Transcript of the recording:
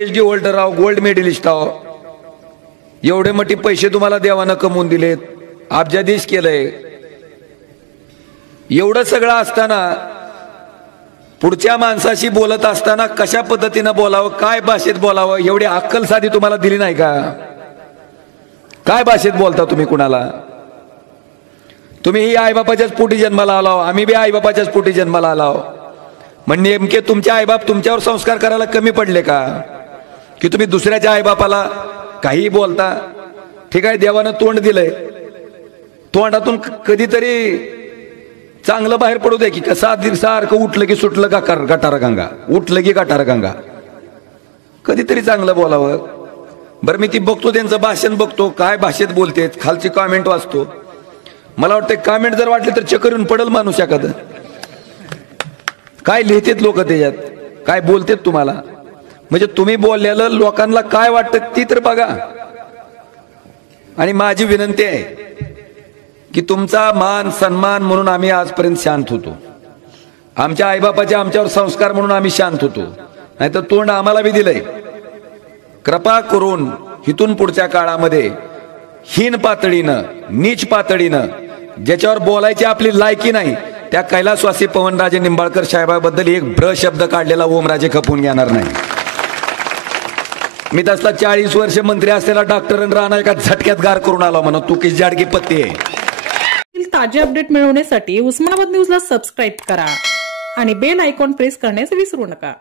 PhD holder आहो, gold medallist आहो, एवढे मोठे पैसे तुम्हाला देवानं कमवून दिलेत, अब्जाधीश केलंय. एवढं सगळं असताना पुढच्या माणसाशी बोलत असताना कशा पद्धतीनं बोलावं, काय भाषेत बोलावं, एवढी अक्कल साधी तुम्हाला दिली नाही का? काय भाषेत बोलता तुम्ही कुणाला? तुम्ही ही आईबापाच्याच पोटी जन्माला आलाव, आम्ही बी आईबापाच्याच पोटी जन्माला आलाव. म्हणजे नेमके तुमचे आईबाप तुमच्यावर संस्कार करायला कमी पडले का की तुम्ही दुसऱ्याच्या आईबापाला काही बोलता? ठीक आहे, देवानं तोंड दिलंय, तोंडातून कधीतरी चांगलं बाहेर पडू दे की कसा सारखं उठलं की सुटलं का गटार गंगा, उठलं की गटार गंगा. कधीतरी चांगलं बोलावं. बरं, मी ती बघतो, त्यांचं भाषण बघतो, काय भाषेत बोलते, खालची कॉमेंट वाचतो. मला वाटतं कॉमेंट जर वाटले तर चक्कर येऊन पडल माणूस एखादं. काय लिहितेत लोक त्याच्यात, काय बोलतेत तुम्हाला, म्हणजे तुम्ही बोललेलं लोकांना काय वाटतं ती तर बघा. आणि माझी विनंती आहे की तुमचा मान सन्मान म्हणून आम्ही आजपर्यंत शांत होतो, आमच्या आईबापाचे आमच्यावर संस्कार म्हणून आम्ही शांत होतो, नाहीतर तोंड आम्हाला बी दिलंय. कृपा करून इथून पुढच्या काळामध्ये हीन पातळीनं, नीच पातळीनं, ज्याच्यावर बोलायची आपली लायकी नाही, त्या कैलासवासी पवनराजे निंबाळकर साहेबाबद्दल एक ब्र शब्द काढलेला ओमराजे खपून घेणार नाही. मी तसला 40 वर्ष मंत्री असलेला डॉक्टर राणा एका झटक्यात गार करून आला म्हणून तू किस जाडकी पत्ती आहे. ताजे अपडेट मिळवण्यासाठी उस्मानाबाद न्यूजला सबस्क्राईब करा आणि बेल आयकॉन प्रेस करण्यास विसरू नका.